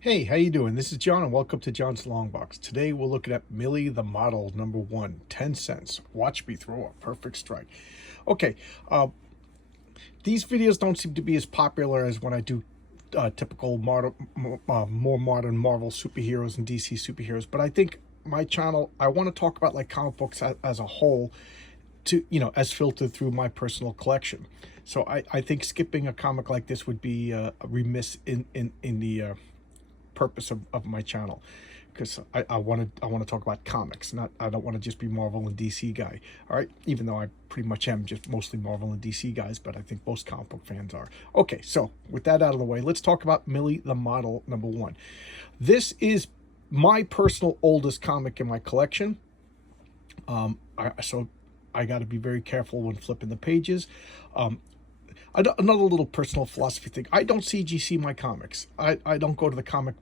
Hey, how you doing? This is John, and welcome to John's Long Box. Today we're looking at Millie the Model, number one, 10 cents. Watch me throw a perfect strike. Okay, these videos don't seem to be as popular as when I do typical more modern Marvel superheroes and DC superheroes, but I think my channel, I want to talk about like comic books as a whole, to as filtered through my personal collection. So I think skipping a comic like this would be remiss in the purpose of my channel, because I want to talk about comics. Not I don't want to just be Marvel and DC guy. All right, even though I pretty much am just mostly Marvel and DC guys, but I think most comic book fans are. Okay, so with that out of the way, let's talk about Millie the Model, number one. This is my personal oldest comic in my collection. So I got to be very careful when flipping the pages. Another little personal philosophy thing. I don't CGC my comics. I don't go to the comic,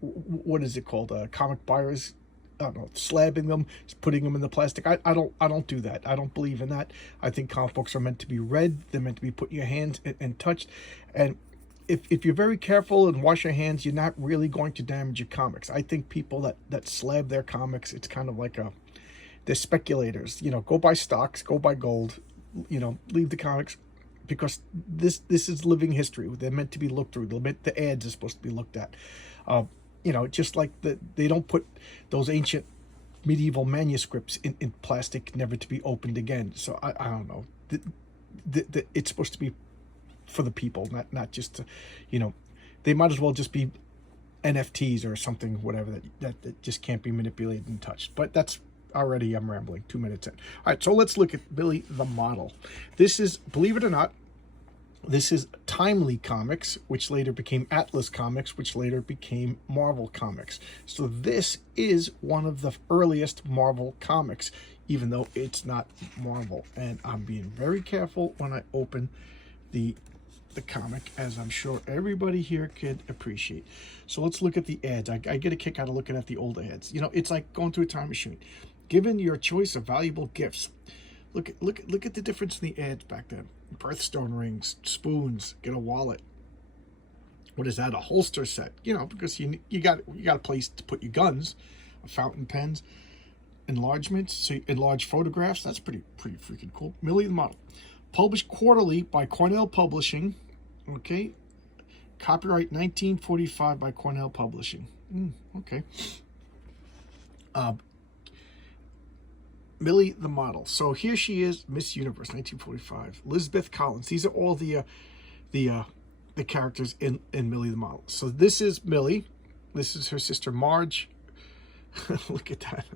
what is it called? Comic buyers. I don't know, slabbing them, putting them in the plastic. I don't do that. I don't believe in that. I think comic books are meant to be read. They're meant to be put in your hands and touched. And if you're very careful and wash your hands, you're not really going to damage your comics. I think people that slab their comics, it's kind of like they're speculators. Go buy stocks, go buy gold. Leave the comics, because this is living history. They're meant to be looked through. The ads are supposed to be looked at. Just like they don't put those ancient medieval manuscripts in plastic, never to be opened again. So I don't know. It's supposed to be for the people, not just to, they might as well just be NFTs or something, whatever, that just can't be manipulated and touched. But that's already, I'm rambling, 2 minutes in. All right, so let's look at Millie the Model. This is, believe it or not, this is Timely Comics, which later became Atlas Comics, which later became Marvel Comics. So this is one of the earliest Marvel comics, even though it's not Marvel. And I'm being very careful when I open the comic, as I'm sure everybody here could appreciate. So let's look at the ads. I get a kick out of looking at the old ads. It's like going through a time machine. Given your choice of valuable gifts, look at the difference in the ads back then. Birthstone rings, spoons, get a wallet. What is that? A holster set? Because you got a place to put your guns, fountain pens, enlargements, so enlarge photographs. That's pretty freaking cool. Millie the Model, published quarterly by Cornell Publishing. Okay, copyright 1945 by Cornell Publishing. Okay. Millie the Model. So here she is, Miss Universe, 1945. Elizabeth Collins. These are all the characters in Millie the Model. So this is Millie. This is her sister Marge. Look at that.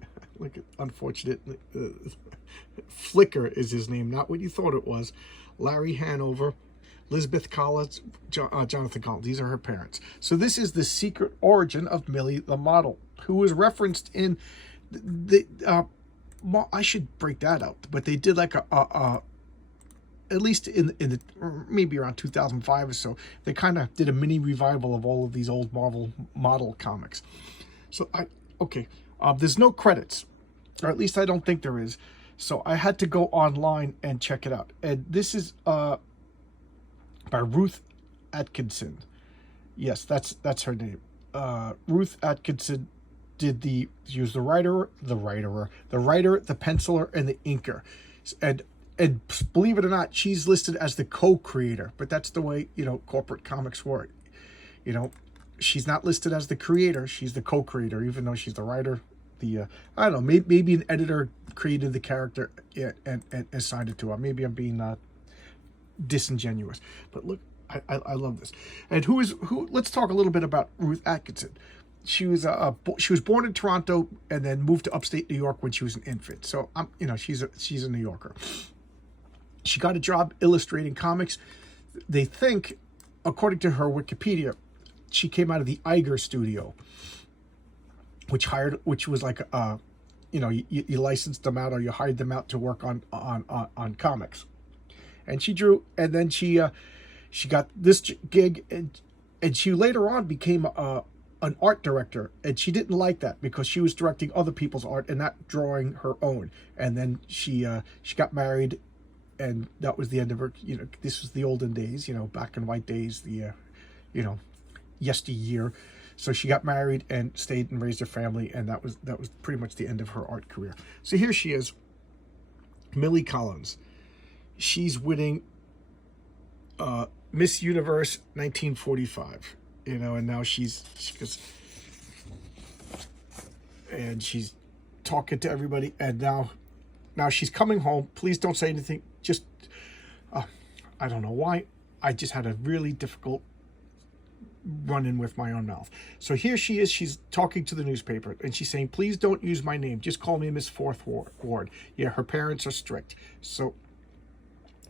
Look at unfortunate. Flicker is his name, not what you thought it was. Larry Hanover, Elizabeth Collins, Jonathan Collins. These are her parents. So this is the secret origin of Millie the Model, who was referenced in I should break that out, but they did like at least in the maybe around 2005 or so, they kind of did a mini revival of all of these old Marvel model comics. So there's no credits, or at least I don't think there is. So I had to go online and check it out. And this is by Ruth Atkinson. Yes, that's her name. Ruth Atkinson she was the writer, the penciler, and the inker. And believe it or not, she's listed as the co-creator, but that's the way, corporate comics work. She's not listed as the creator, she's the co-creator, even though she's the writer. I don't know, maybe an editor created the character and assigned it to her. Maybe I'm being disingenuous, but look, I love this. And who? Let's talk a little bit about Ruth Atkinson. She was born in Toronto and then moved to upstate New York when she was an infant. So she's a New Yorker. She got a job illustrating comics. They think, according to her Wikipedia, she came out of the Iger studio, which was like you licensed them out, or you hired them out to work on comics. And she drew, and then she got this gig, and she later on became an art director, and she didn't like that because she was directing other people's art and not drawing her own. And then she got married, and that was the end of her. This was the olden days, black and white days, the yesteryear. So she got married and stayed and raised her family, and that was pretty much the end of her art career. So here she is, Millie Collins. She's winning Miss Universe 1945, you know, and now she's talking to everybody, and now she's coming home. Please don't say anything. Just I don't know why. I just had a really difficult run-in with my own mouth. So here she is. She's talking to the newspaper, and she's saying, please don't use my name. Just call me Miss Fourth Ward. Yeah, her parents are strict. So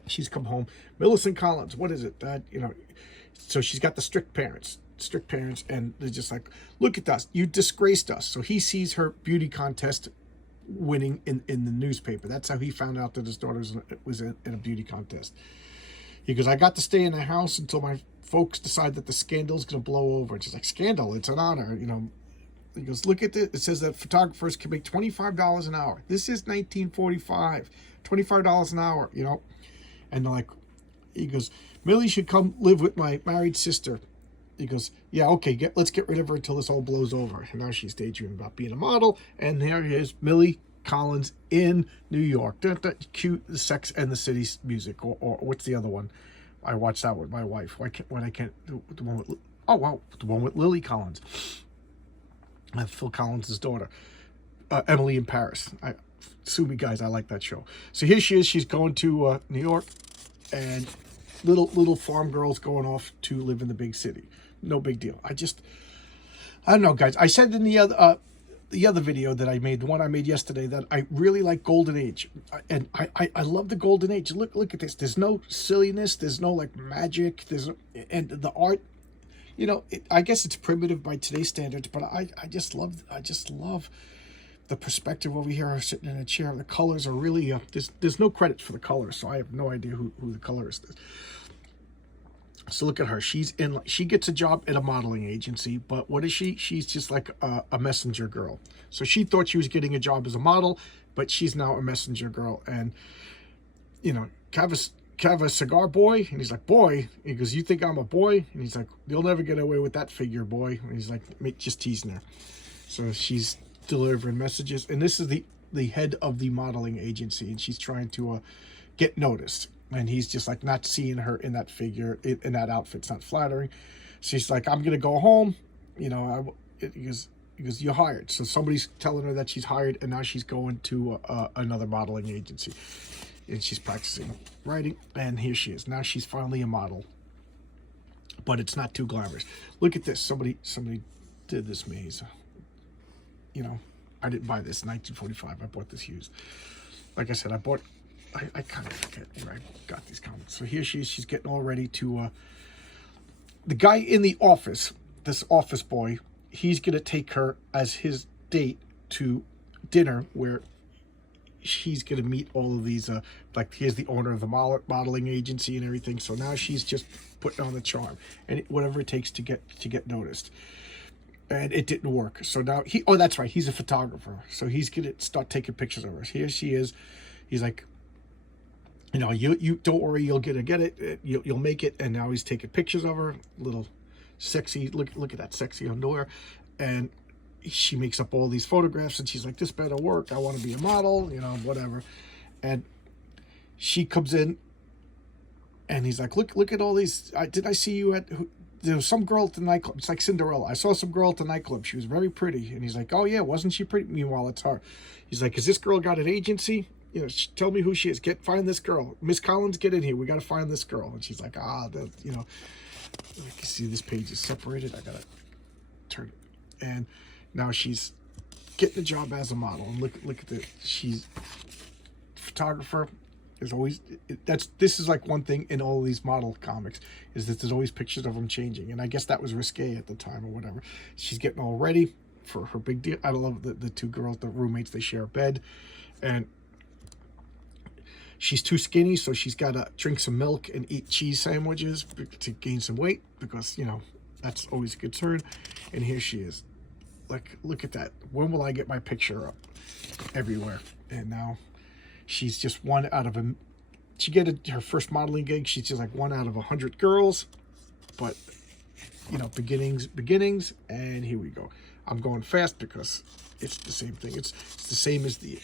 she's come home. Millicent Collins, what is it? You know, so she's got the strict parents, and they're just like, look at us. You disgraced us. So he sees her beauty contest winning in the newspaper. That's how he found out that his daughter was in a beauty contest. He goes, I got to stay in the house until my folks decide that the scandal's going to blow over. And she's like, scandal? It's an honor, you know. He goes, look at this. It says that photographers can make $25 an hour. This is 1945. $25 an hour, you know. And they're like, he goes, Millie should come live with my married sister. He goes, yeah, okay, let's get rid of her until this all blows over. And now she's daydreaming about being a model. And there he is, Millie Collins in New York. That cute, the Sex and the City music, or what's the other one? I watched that with my wife. When I can't, the one with, oh wow, the one with Lily Collins, Phil Collins' daughter, Emily in Paris. Sue me, guys, I like that show. So here she is. She's going to New York, and little farm girls going off to live in the big city. No big deal. I don't know, guys. I said in the other video that I made, the one I made yesterday, that I really like Golden Age, and I love the Golden Age. Look at this. There's no silliness. There's no like magic. And the art, you know, I guess it's primitive by today's standards, but I just love the perspective over here, sitting in a chair. The colors are really there's no credit for the colors, so I have no idea who the colorist is. So look at her. She gets a job at a modeling agency, but what is she? She's just like a messenger girl. So she thought she was getting a job as a model, but she's now a messenger girl. And, you know, have a cigar boy? And he's like, boy? He goes, you think I'm a boy? And he's like, you'll never get away with that figure, boy. And he's like, just teasing her. So she's delivering messages. And this is the head of the modeling agency, and she's trying to get noticed. And he's just like not seeing her in that figure, in that outfit. It's not flattering. She's like, I'm going to go home. You know, he goes, you're hired. So somebody's telling her that she's hired, and now she's going to another modeling agency. And she's practicing writing. And here she is. Now she's finally a model. But it's not too glamorous. Look at this. Somebody did this maze. You know, I didn't buy this in 1945. I bought this used. Like I said, I kind of forget where I got these comments. So here she is. She's getting all ready to... the guy in the office, this office boy, he's going to take her as his date to dinner, where she's going to meet all of these... like, here's the owner of the modeling agency and everything. So now she's just putting on the charm. And whatever it takes to get noticed. And it didn't work. So now oh, that's right. He's a photographer. So he's going to start taking pictures of her. Here she is. He's like... You know, you don't worry, you'll get it. You'll make it. And now he's taking pictures of her, little sexy. Look at that sexy underwear, and she makes up all these photographs. And she's like, "This better work. I want to be a model." You know, whatever. And she comes in, and he's like, "Look at all these. Did I see you at? There was some girl at the nightclub. It's like Cinderella. I saw some girl at the nightclub. She was very pretty." And he's like, "Oh yeah, wasn't she pretty?" Meanwhile, it's her. He's like, "Has this girl got an agency? You know, tell me who she is. Find this girl. Miss Collins, get in here. We got to find this girl." And she's like, you know, you can see this page is separated. I got to turn it. And now she's getting a job as a model. And look at she's photographer. There's always, this is like one thing in all these model comics, is that there's always pictures of them changing. And I guess that was risque at the time or whatever. She's getting all ready for her big deal. I love the two girls, the roommates, they share a bed. And she's too skinny, so she's got to drink some milk and eat cheese sandwiches to gain some weight, because, you know, that's always a concern. And here she is. Like, look at that. When will I get my picture up everywhere? And now she's just one out of her first modeling gig. She's just like one out of 100 girls. But you know, beginnings, and here we go. I'm going fast because it's the same thing. It's the same as the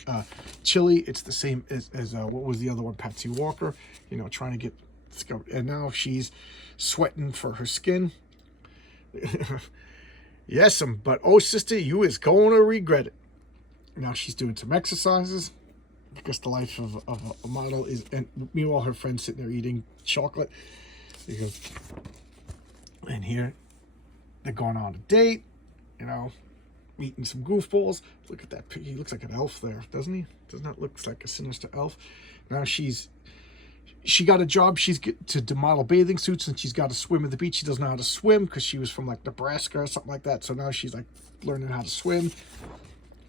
Chili. It's the same as what was the other one, Patsy Walker, you know, trying to get discovered. And now she's sweating for her skin. Yes, but oh, sister, you is going to regret it. Now she's doing some exercises because the life of a model is, and meanwhile her friend's sitting there eating chocolate. Because, and here they're going on a date, you know, meeting some goofballs. Look at that pig. He looks like an elf there, doesn't he? Doesn't that look like a sinister elf? Now she got a job. She's to model bathing suits, and she's got to swim at the beach. She doesn't know how to swim because she was from like Nebraska or something like that. So now she's like learning how to swim.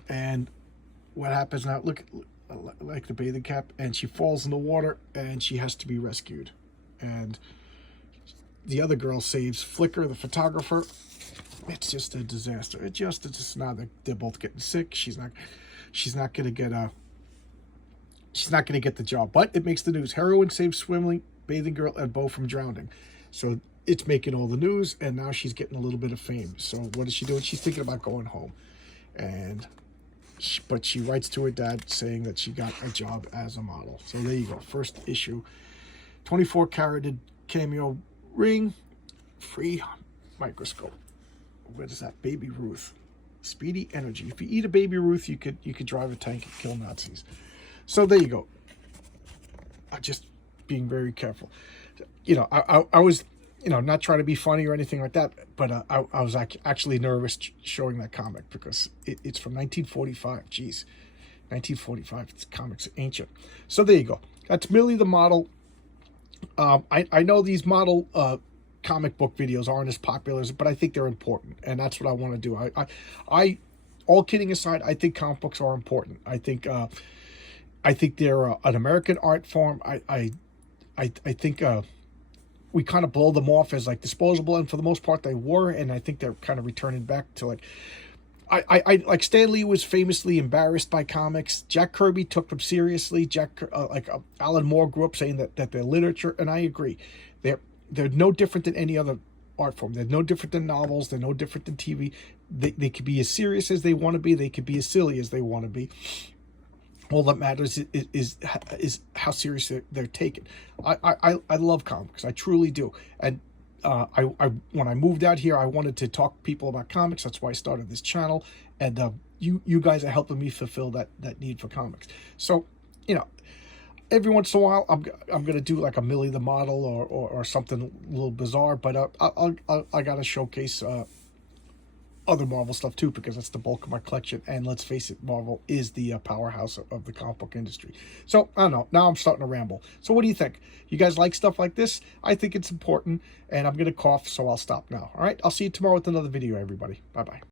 And what happens now? Look, like the bathing cap, and she falls in the water, and she has to be rescued. And the other girl saves Flicker, the photographer. It's just a disaster. It's just now they're both getting sick. She's not gonna get the job, but it makes the news. Heroine saves swimming, bathing girl, and beau from drowning. So it's making all the news, and now she's getting a little bit of fame. So what is she doing? She's thinking about going home, but she writes to her dad saying that she got a job as a model. So there you go. First issue, 24-carated cameo ring, free microscope. What is that? Baby Ruth, speedy energy. If you eat a Baby Ruth, you could drive a tank and kill Nazis. So there you go. I'm just being very careful. You know, I was, you know, not trying to be funny or anything like that, but I was actually nervous showing that comic because it's from 1945. Jeez, 1945. It's comics ancient. So there you go. That's Millie the Model. I know these model comic book videos aren't as popular, but I think they're important, and that's what I want to do. I all kidding aside, I think comic books are important. I think they're an American art form. I think we kind of blow them off as like disposable, and for the most part they were, and I think they're kind of returning back to like. I like Stan Lee was famously embarrassed by comics. Jack Kirby took them seriously. Alan Moore grew up saying that they're literature, and I agree. They're no different than any other art form. They're no different than novels. They're no different than TV. They could be as serious as they want to be. They could be as silly as they want to be. All that matters is how serious they're taken. I love comics. I truly do. And when I moved out here, I wanted to talk to people about comics. That's why I started this channel. And you guys are helping me fulfill that need for comics. So, you know, every once in a while, I'm gonna do like a Millie the Model or something a little bizarre. But I gotta showcase other Marvel stuff too, because that's the bulk of my collection. And let's face it, Marvel is the powerhouse of the comic book industry. So I don't know, now I'm starting to ramble. So what do you think? You guys like stuff like this? I think it's important, and I'm gonna cough, so I'll stop now. All right, I'll see you tomorrow with another video, everybody. Bye bye.